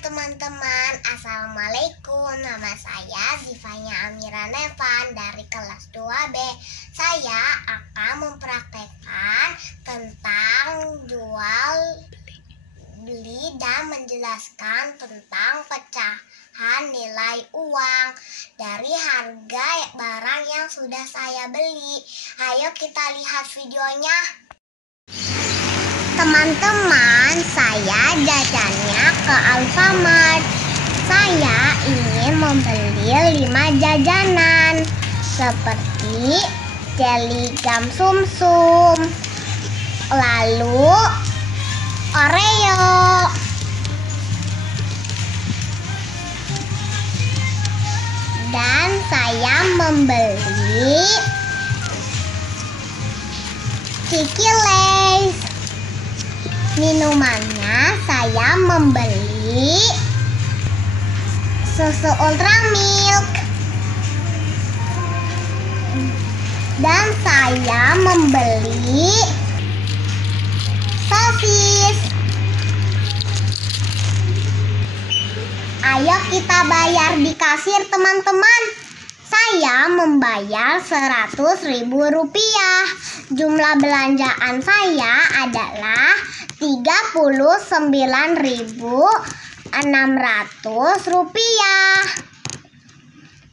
teman-teman, assalamualaikum. Nama saya Zifanya Amira Nevan dari kelas 2B. Saya akan mempraktekkan tentang jual beli dan menjelaskan tentang pecahan nilai uang dari harga barang yang sudah saya beli. Ayo kita lihat videonya. Teman-teman, saya jajannya ke Alfamart. Saya ingin membeli 5 jajanan seperti jelly gum sumsum, lalu Oreo, dan saya membeli Kiki Lays. Minumannya saya membeli susu Ultra Milk, dan saya membeli sosis. Ayo kita bayar di kasir, teman-teman. Saya membayar Rp100.000. Jumlah belanjaan saya adalah Rp39.600.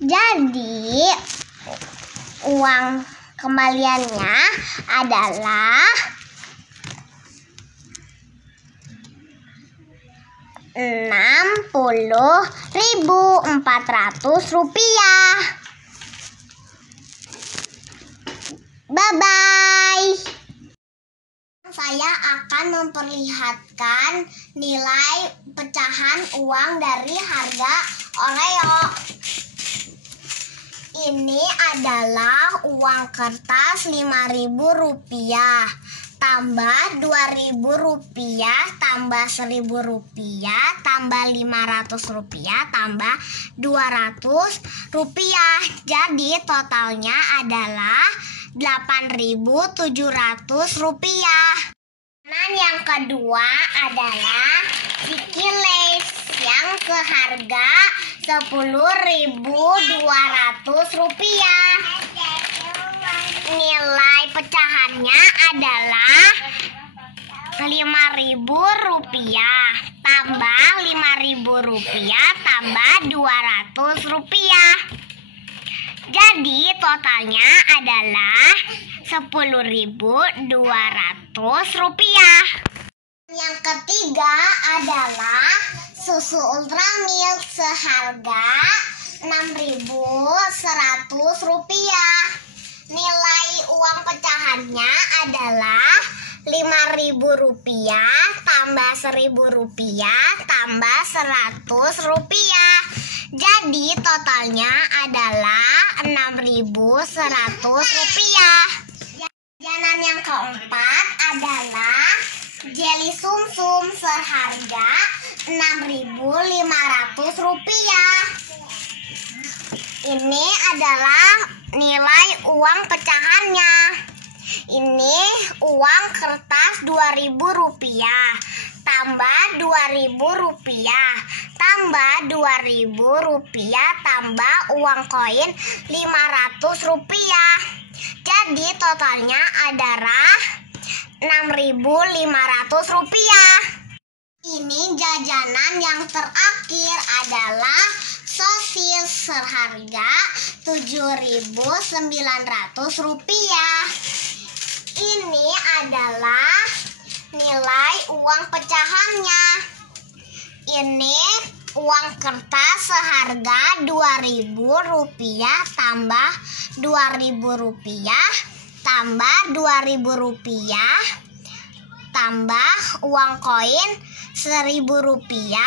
Jadi uang kembaliannya adalah Rp60.400. Bye-bye. Saya akan memperlihatkan nilai pecahan uang dari harga Oreo. Ini adalah uang kertas Rp5.000, tambah Rp2.000, tambah Rp1.000, tambah Rp500, tambah Rp200. Jadi totalnya adalah Rp8.700. Dan yang kedua adalah Kiki Lays yang seharga Rp10.200. Nilai pecahannya adalah Rp5.000, tambah Rp5.000, tambah Rp200. Jadi totalnya adalah Rp10.200. Yang ketiga adalah susu Ultra Milk seharga Rp6.100. Nilai uang pecahannya adalah Rp5.000, tambah Rp1.000, tambah Rp100. Jadi totalnya adalah Rp6.100. Jajanan yang keempat adalah jelly sumsum seharga Rp6.500. Ini adalah nilai uang pecahannya. Ini uang kertas Rp2.000, tambah Rp2.000, tambah Rp2.000, tambah uang koin Rp500. Jadi totalnya adalah Rp6.500. Ini jajanan yang terakhir adalah sosis seharga Rp7.900. Ini adalah nilai uang pecahannya. Ini uang kertas seharga Rp2.000, tambah Rp2.000, tambah Rp2.000, tambah uang koin Rp1.000,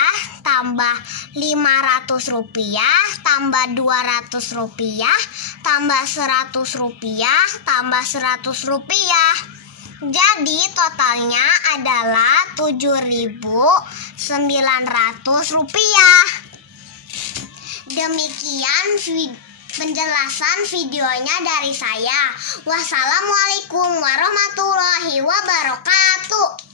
tambah Rp500, tambah Rp200, tambah Rp100, tambah Rp100. Jadi totalnya adalah Rp7.900. Demikian penjelasan videonya dari saya. Wassalamualaikum warahmatullahi wabarakatuh.